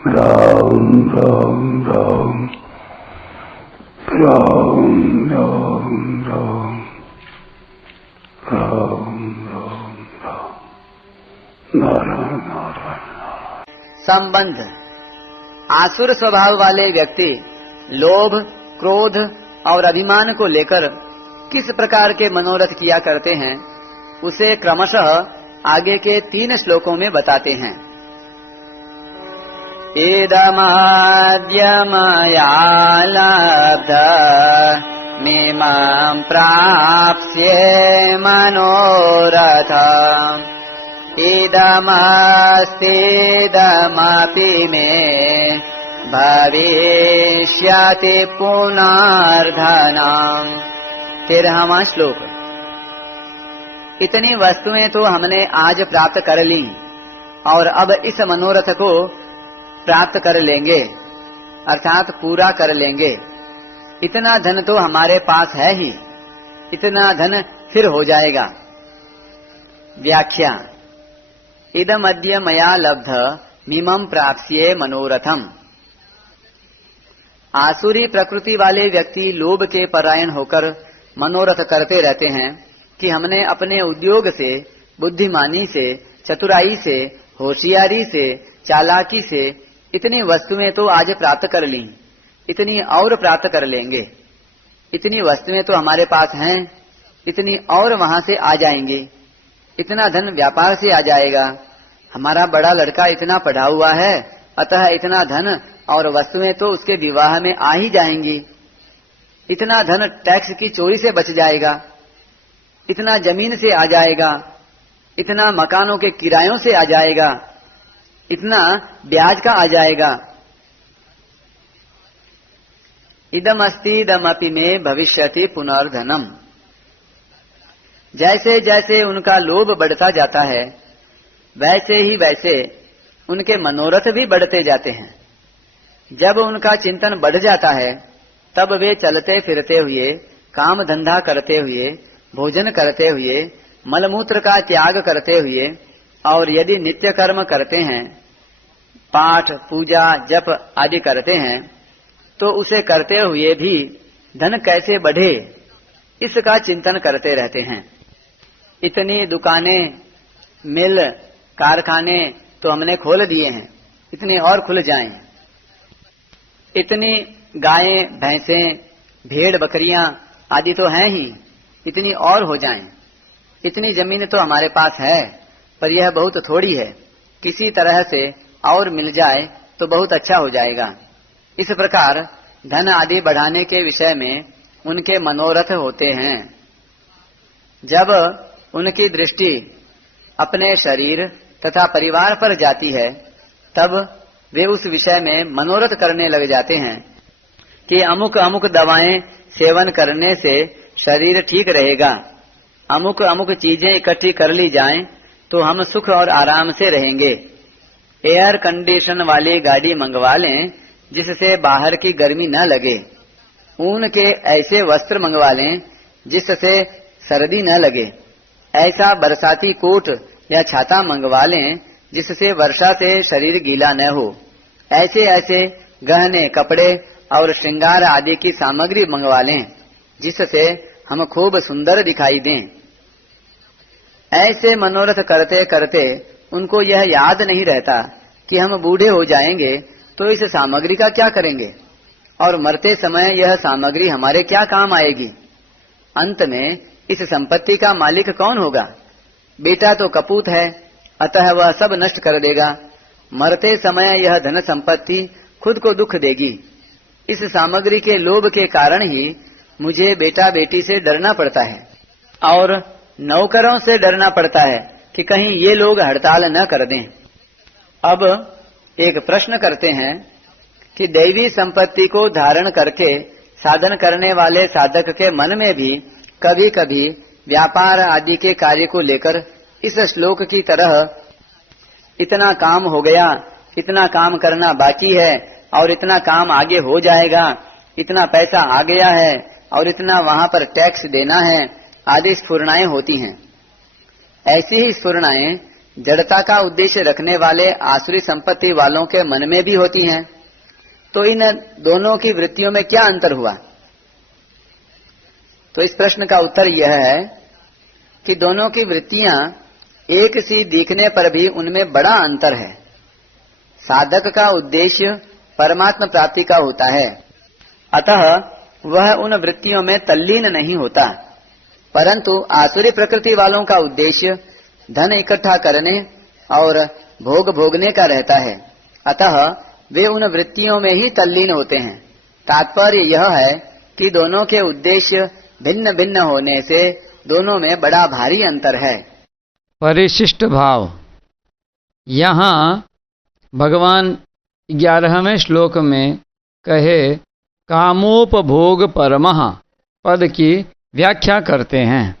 राम राम राम राम राम राम राम राम राम नारायण नारायण। संबंध। आसुर स्वभाव वाले व्यक्ति लोभ, क्रोध और अभिमान को लेकर किस प्रकार के मनोरथ किया करते हैं, उसे क्रमशः आगे के 3 श्लोकों में बताते हैं। इदमाद्य मया लब्धमिमं प्राप्स्ये मनोरथम् इदमस्तीदमपि मे भविष्यति पुनर्धनम्। 13वां श्लोक। इतनी वस्तुएं तो हमने आज प्राप्त कर ली और अब इस मनोरथ को प्राप्त कर लेंगे, अर्थात पूरा कर लेंगे। इतना धन तो हमारे पास है ही, इतना धन फिर हो जाएगा। व्याख्या। इदम अद्य मया लब्ध मिमं प्राप्स्ये मनोरथम। आसुरी प्रकृति वाले व्यक्ति लोभ के परायण होकर मनोरथ करते रहते हैं कि हमने अपने उद्योग से, बुद्धिमानी से, चतुराई से, होशियारी से, चालाकी से इतनी वस्तुएं तो आज प्राप्त कर ली, इतनी और प्राप्त कर लेंगे। इतनी वस्तुएं तो हमारे पास हैं, इतनी और वहां से आ जाएंगी। इतना धन व्यापार से आ जाएगा। हमारा बड़ा लड़का इतना पढ़ा हुआ है, अतः इतना धन और वस्तुएं तो उसके विवाह में आ ही जाएंगी। इतना धन टैक्स की चोरी से बच जाएगा, इतना जमीन से आ जाएगा, इतना मकानों के किरायों से आ जाएगा, इतना ब्याज का आ जाएगा। इदमस्तीदमपि में भविष्यति पुनर्धनम। जैसे जैसे उनका लोभ बढ़ता जाता है, वैसे ही वैसे उनके मनोरथ भी बढ़ते जाते हैं। जब उनका चिंतन बढ़ जाता है, तब वे चलते फिरते हुए, काम धंधा करते हुए, भोजन करते हुए, मलमूत्र का त्याग करते हुए और यदि नित्य कर्म करते हैं, पाठ, पूजा, जप आदि करते हैं, तो उसे करते हुए भी धन कैसे बढ़े, इसका चिंतन करते रहते हैं। इतनी दुकानें, मिल, कारखाने तो हमने खोल दिए हैं, इतने और खुल जाएं। इतनी गायें, भैंसें, भेड़, बकरियां आदि तो हैं ही, इतनी और हो जाएं। इतनी जमीन तो हमारे पास है, पर यह बहुत थोड़ी है, किसी तरह से और मिल जाए तो बहुत अच्छा हो जाएगा। इस प्रकार धन आदि बढ़ाने के विषय में उनके मनोरथ होते हैं। जब उनकी दृष्टि अपने शरीर तथा परिवार पर जाती है, तब वे उस विषय में मनोरथ करने लग जाते हैं कि अमुक अमुक दवाएं सेवन करने से शरीर ठीक रहेगा, अमुक अमुक चीजें इकट्ठी कर ली जाएं तो हम सुख और आराम से रहेंगे। एयर कंडीशन वाली गाड़ी मंगवा लें जिससे बाहर की गर्मी न लगे। ऊन के ऐसे वस्त्र मंगवा लें जिससे सर्दी न लगे। ऐसा बरसाती कोट या छाता मंगवा लें जिससे वर्षा से शरीर गीला न हो। ऐसे ऐसे गहने, कपड़े और श्रृंगार आदि की सामग्री मंगवा लें जिससे हम खूब सुंदर दिखाई दें। ऐसे मनोरथ करते करते उनको यह याद नहीं रहता कि हम बूढ़े हो जाएंगे तो इस सामग्री का क्या करेंगे और मरते समय यह सामग्री हमारे क्या काम आएगी। अंत में इस संपत्ति का मालिक कौन होगा? बेटा तो कपूत है, अतः वह सब नष्ट कर देगा। मरते समय यह धन संपत्ति खुद को दुख देगी। इस सामग्री के लोभ के कारण ही मुझे बेटा बेटी से डरना पड़ता है और नौकरों से डरना पड़ता है कि कहीं ये लोग हड़ताल न कर दें। अब एक प्रश्न करते हैं कि दैवी संपत्ति को धारण करके साधन करने वाले साधक के मन में भी कभी कभी व्यापार आदि के कार्य को लेकर इस श्लोक की तरह इतना काम हो गया, इतना काम करना बाकी है और इतना काम आगे हो जाएगा, इतना पैसा आ गया है और इतना वहां पर टैक्स देना है आदि स्फुरणाएं होती हैं। ऐसी ही स्फुरणाएं जड़ता का उद्देश्य रखने वाले आसुरी संपत्ति वालों के मन में भी होती हैं, तो इन दोनों की वृत्तियों में क्या अंतर हुआ? तो इस प्रश्न का उत्तर यह है कि दोनों की वृत्तियां एक सी दिखने पर भी उनमें बड़ा अंतर है। साधक का उद्देश्य परमात्मा प्राप्ति का होता है, अतः वह उन वृत्तियों में तल्लीन नहीं होता, परंतु आसुरी प्रकृति वालों का उद्देश्य धन इकट्ठा करने और भोग भोगने का रहता है, अतः वे उन वृत्तियों में ही तल्लीन होते हैं। तात्पर्य यह है कि दोनों के उद्देश्य भिन्न भिन्न होने से दोनों में बड़ा भारी अंतर है। परिशिष्ट भाव। यहाँ भगवान 11वें श्लोक में कहे कामोपभोग परमः पद की व्याख्या करते हैं।